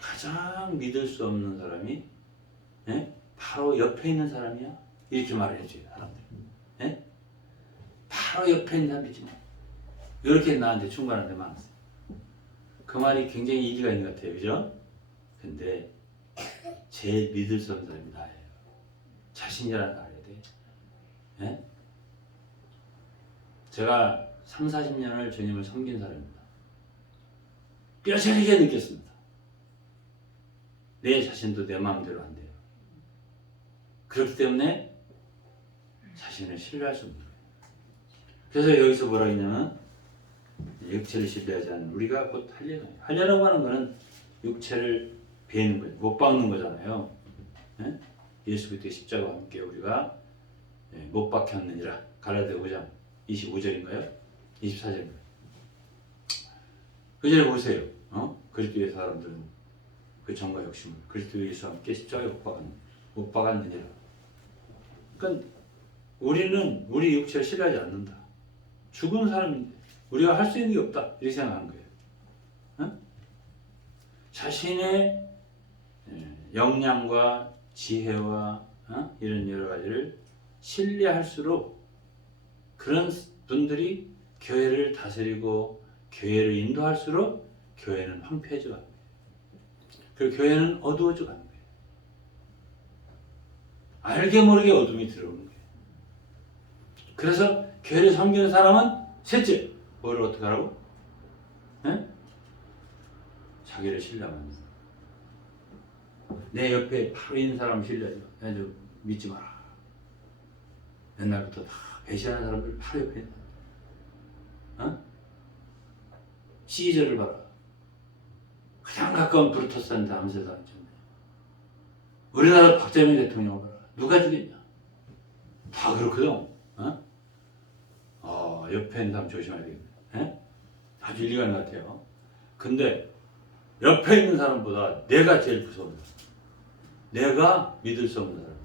가장 믿을 수 없는 사람이 바로 옆에 있는 사람이야. 이렇게 말을 해줘요. 사람들. 바로 옆에 있는 사람 믿지 마. 이렇게 나한테 충고하는 데 많았어요. 그 말이 굉장히 일리가 있는 것 같아요. 그죠? 근데 제일 믿을 수 없는 사람이 나예요. 자신이라는 거 알아야 돼. 예? 제가 3, 40년을 주님을 섬긴 사람입니다. 뼈저리게 느꼈습니다. 내 자신도 내 마음대로 안 돼요. 그렇기 때문에 자신을 신뢰할 수 없는 거예요. 그래서 여기서 뭐라 했냐면 육체를 신뢰하지 않는 우리가 곧 하려는 거예요. 하려라고 하는 거는 육체를 베는 거예요. 못 박는 거잖아요. 예? 예수 그리스도의 십자가와 함께 우리가 못 박혔느니라. 갈라디아 5장 25절인가요? 24절인가요? 그 절에 보세요. 그리스도의 사람들은 그 정과 욕심을 그리스도 예수와 함께 십자가에 못 박았느니라. 그러니까 우리는 우리 육체를 신뢰하지 않는다. 죽은 사람인데 우리가 할 수 있는 게 없다. 이렇게 생각하는 거예요. 자신의 역량과 지혜와 이런 여러 가지를 신뢰할수록 그런 분들이 교회를 다스리고 교회를 인도할수록 교회는 황폐해져 가는 거예요. 그리고 교회는 어두워져 가는 거예요. 알게 모르게 어둠이 들어오는 거예요. 그래서 교회를 섬기는 사람은 셋째, 뭐를 어떻게 하라고? 자기를 신뢰하면 안 돼. 내 옆에 바로 있는 사람 신뢰하지 마. 믿지 마라. 옛날부터 다 배신하는 사람들 바로 옆에 있는 시저를 봐라. 가장 가까운 브루터스한테 암살당했잖아요. 우리나라 박정희 대통령을 봐라. 누가 죽였냐? 다 그렇거든. 옆에 있는 사람 조심해야 되겠네. 아주 일리가 있는 것 같아요. 근데 옆에 있는 사람보다 내가 제일 무서워요. 내가 믿을 수 없는 사람.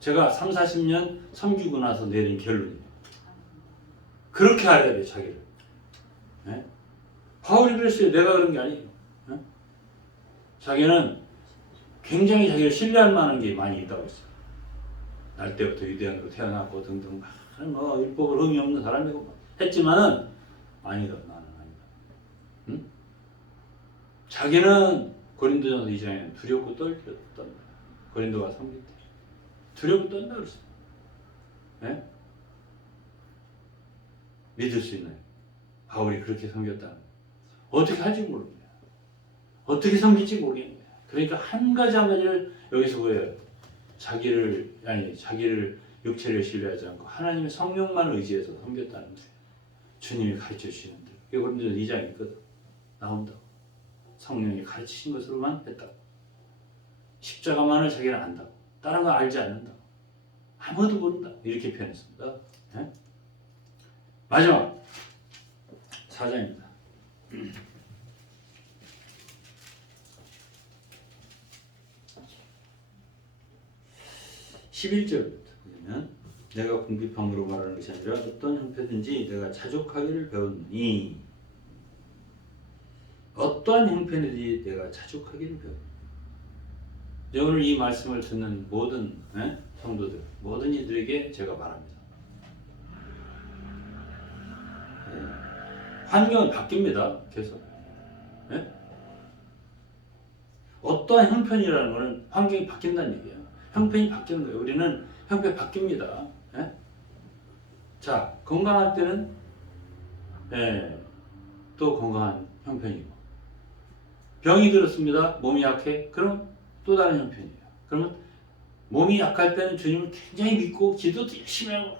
제가 3, 40년 섬기고 나서 내린 결론이에요. 그렇게 알아야 돼요, 자기를. 바울이 그랬어요. 내가 그런 게 아니에요. 자기는 굉장히 자기를 신뢰할 만한 게 많이 있다고 했어요. 날 때부터 유대인으로 태어났고 등등 율법을 흥이 없는 사람이고 했지만은 아니다. 나는 아니다. 응? 자기는 고린도전서 2장에 두렵고 떨렸단 말이야. 고린도가 섬길 때 두렵고 떤다 그랬어요. 네? 믿을 수 있나요? 바울이 그렇게 섬겼다는 거예요. 어떻게 할지 모르는 거야. 어떻게 섬길지 모르겠는 거야. 그러니까 한 가지를 여기서 보여요. 자기를 육체를 신뢰하지 않고 하나님의 성령만 의지해서 섬겼다는 거예요. 주님이 가르쳐 주시는 대로. 이게 고린도전서 2장에 있거든. 나온다고. 성령이 가르치신 것으로만 했다고. 십자가만을 자기는 안다고. 다른 거 알지 않는다고. 아무도 모른다. 이렇게 표현했습니다. 네? 마지막 4장입니다. 11절부터 보면 내가 궁핍함으로 말하는 것이 아니라 어떤 형편든지 내가 자족하기를 배웠니. 어떠한 형편이든지 내가 자족하기를 배웠니. 오늘 이 말씀을 듣는 모든 성도들, 모든 이들에게 제가 말합니다. 환경은 바뀝니다. 계속. 어떠한 형편이라는 것은 환경이 바뀐다는 얘기예요. 형편이 바뀌는 거예요. 우리는 형편이 바뀝니다. 자, 건강할 때는 또 건강한 형편이고, 병이 들었습니다. 몸이 약해. 그럼 또 다른 형편이에요. 그러면 몸이 약할 때는 주님을 굉장히 믿고 기도도 열심히 하고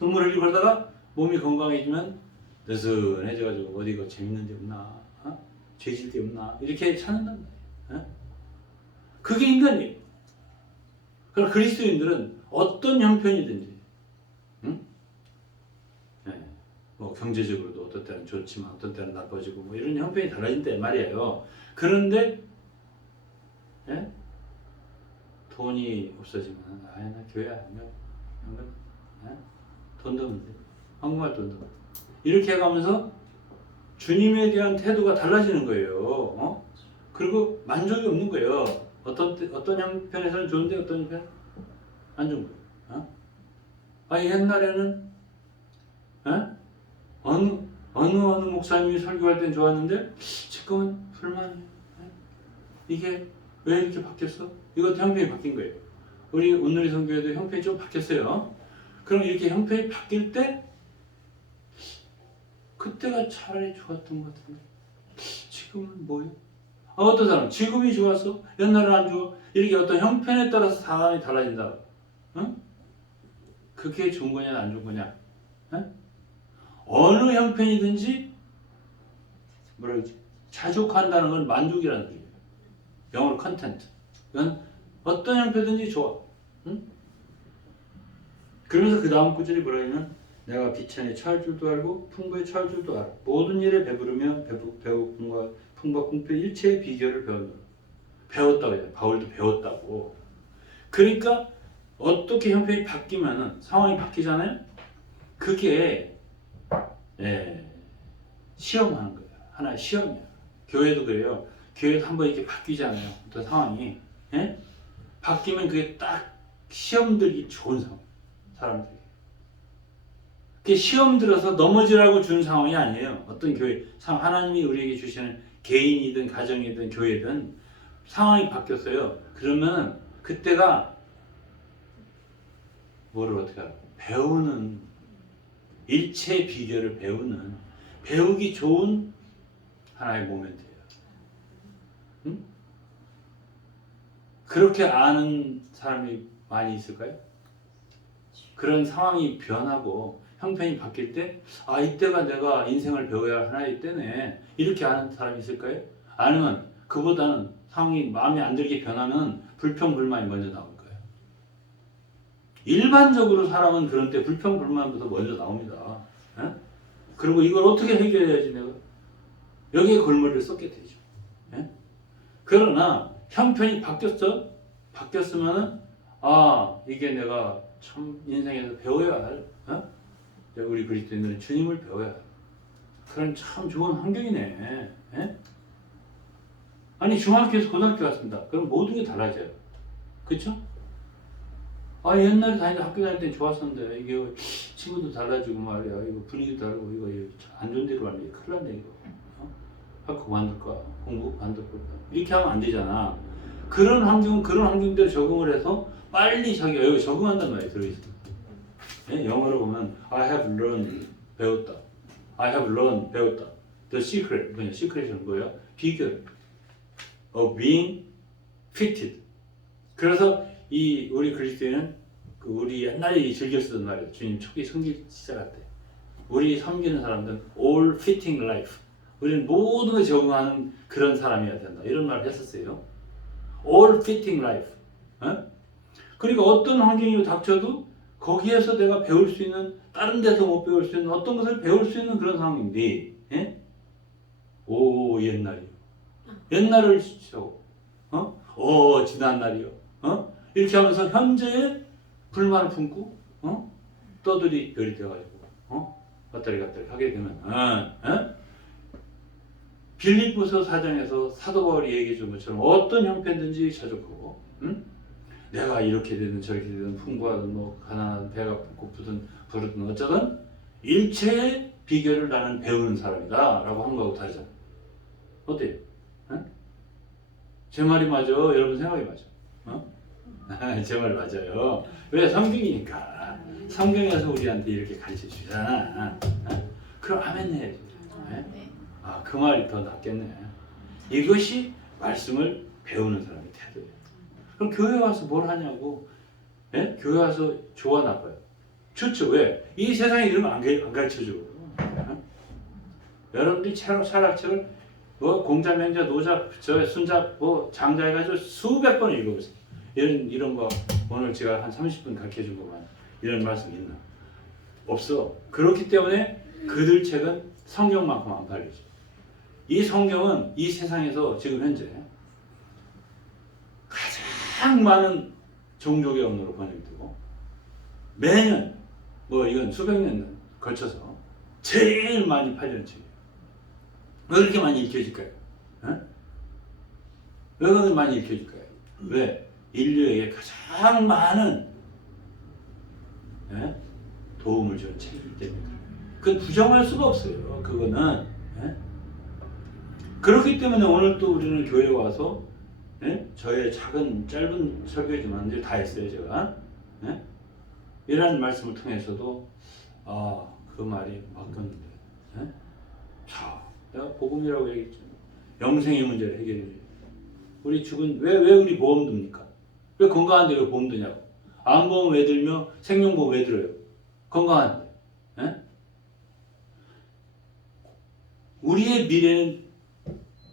눈물 흘리고 그러다가 몸이 건강해지면 느슨해져가지고 어디 재밌는 데 없나? 죄질 데 없나? 이렇게 찾는단 말이에요. 그게 인간이에요. 그럼 그리스도인들은 어떤 형편이든지 뭐 경제적으로도 어떤 때는 좋지만 어떤 때는 나빠지고 뭐 이런 형편이 달라진단 말이에요. 그런데 돈이 없어지면 나 교회 안 가. 돈도 없는데 한국말 돈도 없는데 이렇게 해가면서 주님에 대한 태도가 달라지는 거예요. 그리고 만족이 없는 거예요. 어떤 형편에서는 좋은데 어떤 형편은 안 좋은 거예요. 옛날에는 어느 목사님이 설교할 땐 좋았는데 지금은 불만이에요. 이게 왜 이렇게 바뀌었어? 이것도 형편이 바뀐 거예요. 우리 오늘의 성교회도 형편이 좀 바뀌었어요. 그럼 이렇게 형편이 바뀔 때 그때가 차라리 좋았던 것 같은데 지금은 뭐예요? 어떤 사람 지금이 좋았어? 옛날은 안 좋아? 이렇게 어떤 형편에 따라서 상황이 달라진다. 응? 그게 좋은 거냐 안 좋은 거냐? 응? 어느 형편이든지 뭐라 그러지? 자족한다는 건 만족이라는 뜻이에요. 영어로 컨텐트. 이건 어떤 형편이든지 좋아. 응? 그러면서 그 다음 구절이 뭐라 하냐면 내가 비천에 처할 줄도 알고 풍부에 처할 줄도 알아. 모든 일에 배부르며 배고픔과 풍부와 궁핍 일체의 비결을 배웠노라. 배웠다고 해요. 바울도 배웠다고. 그러니까 어떻게 형편이 바뀌면은 상황이 바뀌잖아요. 그게 시험하는 거예요. 하나의 시험이야. 교회도 그래요. 교회도 한번 이렇게 바뀌잖아요. 어떤 상황이 바뀌면 그게 딱 시험 들기 좋은 상황. 사람들이. 그게 시험 들어서 넘어지라고 준 상황이 아니에요. 어떤 교회, 하나님이 우리에게 주시는 개인이든 가정이든 교회든 상황이 바뀌었어요. 그러면 그때가 뭐를 어떻게 하라고? 배우는 일체의 비결을 배우기 좋은 하나의 모멘트예요. 응? 그렇게 아는 사람이 많이 있을까요? 그런 상황이 변하고 형편이 바뀔 때, 이때가 내가 인생을 배워야 할 하나의 때네. 이렇게 아는 사람이 있을까요? 아니면 그보다는 상황이 마음에 안 들게 변하면 불평불만이 먼저 나올 거예요. 일반적으로 사람은 그런 때 불평불만부터 먼저 나옵니다. 에? 그리고 이걸 어떻게 해결해야지 내가? 여기에 골머리를 쏟게 되죠. 에? 그러나 형편이 바뀌었으면은 이게 내가 참 인생에서 배워야 할 우리 그리스도인들은 주님을 배워야 할 그런 참 좋은 환경이네. 에? 아니 중학교에서 고등학교 갔습니다. 그럼 모든 게 달라져요. 그쵸? 옛날에 학교 다닐 때 좋았었는데 이게 친구도 달라지고 말이야. 이거 분위기도 다르고 이거 안 좋은 데로 가면 큰일 났네 이거. 학교 관둘까? 공부 관둘까? 이렇게 하면 안 되잖아. 그런 환경대로 적응을 해서 빨리 자기가 여기 적응한단 말이에요. 들어있어. 영어로 보면 I have learned 배웠다. I have learned 배웠다. The secret secret은 뭐야? 비결 of being fitted. 그래서 우리 그리스도인은 우리 옛날에 즐겨 쓰던 말이에요. 주님 초기 섬기 시작할 때 우리 섬기는 사람들은 all fitting life. 우리는 모든 걸 적응하는 그런 사람이어야 된다. 이런 말을 했었어요. all fitting life. 그러니까 어떤 환경이 닥쳐도 거기에서 내가 배울 수 있는 다른 데서 못 배울 수 있는 어떤 것을 배울 수 있는 그런 상황인데 옛날을 지쳐 지난 날이요 이렇게 하면서 현재의 불만을 품고 떠들이 별이 되어가지고 왔다리 갔다리 하게 되면 빌립보서 4장에서 사도 바울이 얘기해 준 것처럼 어떤 형편든지 자족하고 내가 이렇게 되든 저렇게 되든 풍부하든 가난하든 배가 고프든 부르든 어쩌든 일체의 비결을 나는 배우는 사람이다 라고 한 거하고 다르잖아. 어때요? 제 말이 맞아? 여러분 생각이 맞아? 제 말 맞아요. 왜? 성경이니까. 성경에서 우리한테 이렇게 가르쳐 주잖아. 그럼 아멘 해야지. 그 말이 더 낫겠네. 이것이 말씀을 배우는 사람의 태도예요. 그럼 교회 와서 뭘 하냐고. 교회 와서 좋아 나빠요? 좋죠. 왜? 이 세상에 이런 거 안 가르쳐줘. 여러분들이 철학책을 공자, 명자, 노자, 순자, 장자 해가지고 수백 번 읽어보세요. 이런 거 오늘 제가 한 30분 가르쳐준 것만 이런 말씀 있나? 없어. 그렇기 때문에 그들 책은 성경만큼 안 팔리죠. 이 성경은 이 세상에서 지금 현재 가장 많은 종족의 언어로 번역되고 매년 이건 수백 년 걸쳐서 제일 많이 팔리는 책이에요. 왜 그렇게 많이 읽혀질까요? 왜 그렇게 많이 읽혀질까요? 왜? 인류에게 가장 많은 도움을 주는 책이기 때문에. 그 부정할 수가 없어요. 그거는. 예? 그렇기 때문에 오늘 또 우리는 교회에 와서 예? 저의 작은 짧은 설교지만 이제 다 했어요 제가. 예? 이런 말씀을 통해서도 그 말이 바뀌었는데. 예? 자, 내가 복음이라고 얘기했죠. 영생의 문제를 해결해. 우리 죽은 왜 우리 보험 듭니까? 왜 건강한데 왜 보험 드냐고. 암보험 왜 들며 생명보험 왜 들어요? 건강한데. 예? 우리의 미래는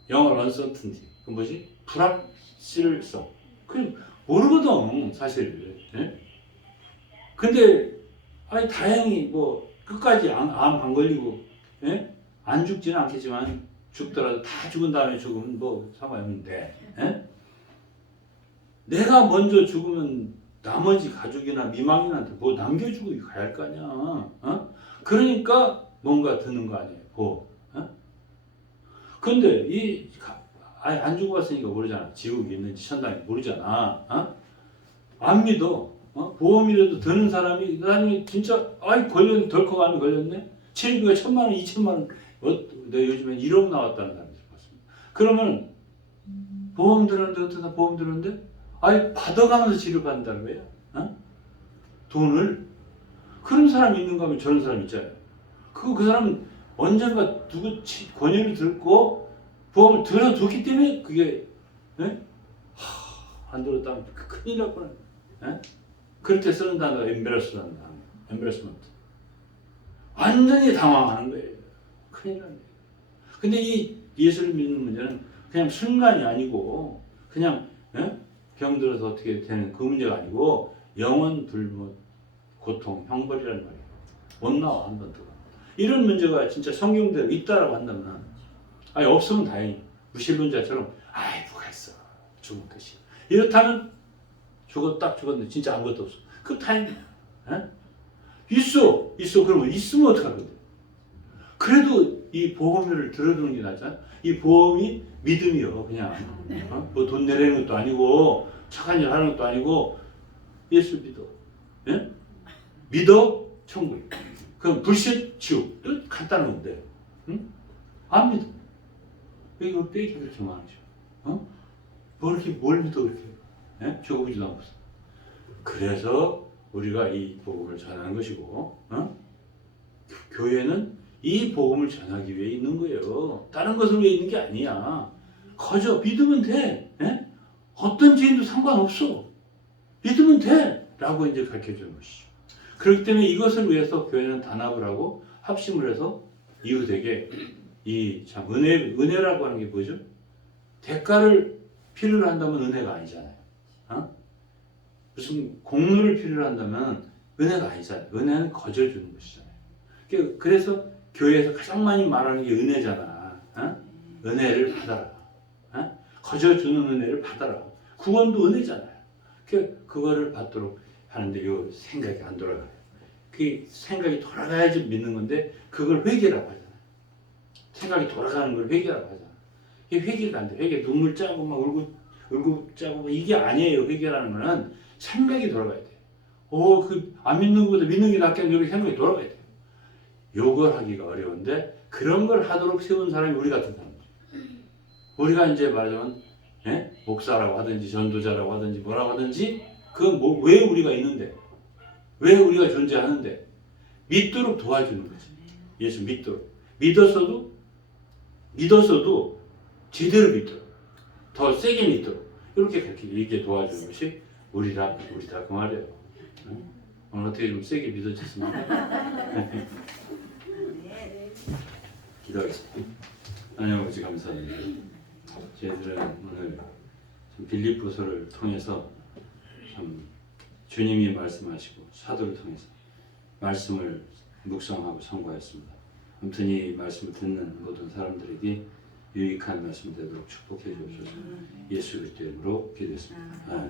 영어로 uncertainty. 그 뭐지? 불확실성. 그 모르거든 사실. 예? 근데 아니 다행히 뭐 끝까지 암 안 걸리고 예? 안 죽지는 않겠지만 죽더라도 다 죽은 다음에 죽으면 뭐 상관없는데 예? 내가 먼저 죽으면 나머지 가족이나 미망인한테 뭐 남겨주고 가야 할 거 아니야. 어? 그러니까 뭔가 드는 거 아니에요. 뭐. 어? 근데 아예 안 죽어봤으니까 모르잖아. 지옥이 있는지 천당이 모르잖아. 어? 안 믿어. 어? 보험이라도 드는 사람이 나중에 진짜 걸렸네. 덜컥 암이 걸렸네. 치료비가 1,000만 원, 2,000만 원. 내 요즘엔 1억 나왔다는 사람이 봤습니다. 그러면 보험 들었는데 어떤 사람 보험 들었는데 받아가면서 치료받는다는 거야. 어? 돈을. 그런 사람이 있는가 하면 저런 사람 있잖아요. 그 사람은 언젠가 누구 권유를 듣고 보험을 들어줬기 때문에 그게 예? 안 들었다면 큰일 날 뻔해. 예? 그럴 때 쓰는 단어가 embarrassment. 완전히 당황하는 거예요. 큰일 나네. 근데 이 예수를 믿는 문제는 그냥 순간이 아니고 그냥 예? 병들어서 어떻게 되는 그 문제가 아니고 영원 불못 고통 형벌이라는 말이에요. 못 나와 한 번 더. 이런 문제가 진짜 성경대로 있다라고 한다면 없으면 다행히 무신론자처럼 누가 있어 죽은 것이 이렇다면 딱 죽었는데 진짜 아무것도 없어. 그럼 다행이야. 있어 그러면 있으면 어떡할 건데. 그래도 이 보험료를 들어두는 게 낫잖아. 이 보험이 믿음이요 그냥 뭐 돈 내려는 것도 아니고 착한 일 하는 것도 아니고 예수 믿어. 예? 믿어 천국. 그럼 불신 지옥. 간단한 건데. 응? 안 믿어. 왜 이거 빼기 그렇게 많으셔? 뭐 이렇게 뭘 믿어 그렇게? 예? 죽어보지도 않고서. 그래서 우리가 이 복음을 전하는 것이고, 교회는 이 복음을 전하기 위해 있는 거예요. 다른 것을 위해 있는 게 아니야. 거저 믿으면 돼. 예? 어떤 죄인도 상관없어. 믿으면 돼. 라고 이제 가르쳐 주는 것이죠. 그렇기 때문에 이것을 위해서 교회는 단합을 하고 합심을 해서 이웃에게 참 은혜라고 하는 게 뭐죠? 대가를 필요로 한다면 은혜가 아니잖아요. 무슨 공로를 필요로 한다면 은혜가 아니잖아요. 은혜는 거저 주는 것이잖아요. 그래서 교회에서 가장 많이 말하는 게 은혜잖아. 은혜를 받아라. 거저 주는 은혜를 받아라. 구원도 은혜잖아요. 그거를 받도록 하는데 요 생각이 안 돌아가요. 그 생각이 돌아가야지 믿는 건데 그걸 회개라고 하잖아요. 생각이 돌아가는 걸 회개라고 하잖아요. 이게 회개가 안 돼. 회개 눈물 짜고 막 울고 짜고 이게 아니에요. 회개라는 거는 생각이 돌아가야 돼. 안 믿는 것보다 믿는 게 낫겠네. 이렇게 생각이 돌아가야 돼. 요걸 하기가 어려운데 그런 걸 하도록 세운 사람이 우리 같은 사람이죠. 우리가 이제 말하자면 목사라고 하든지 전도자라고 하든지 뭐라고 하든지 왜 우리가 있는데 왜 우리가 존재하는데 믿도록 도와주는 거지. 예수 믿도록. 믿었어도 제대로 믿도록 더 세게 믿도록 이렇게 도와주는 것이 우리다 그 말이에요. 오늘 어떻게 좀 세게 믿어졌으면 기도하겠습니다. 하나님 아버지 감사합니다. 저희들은 오늘 빌립보서를 통해서 참 주님이 말씀하시고 사도를 통해서 말씀을 묵상하고 상고하였습니다. 아무튼 이 말씀을 듣는 모든 사람들에게 유익한 말씀 되도록 축복해 주옵소서. 예수 그리스도 이름으로 기도했습니다.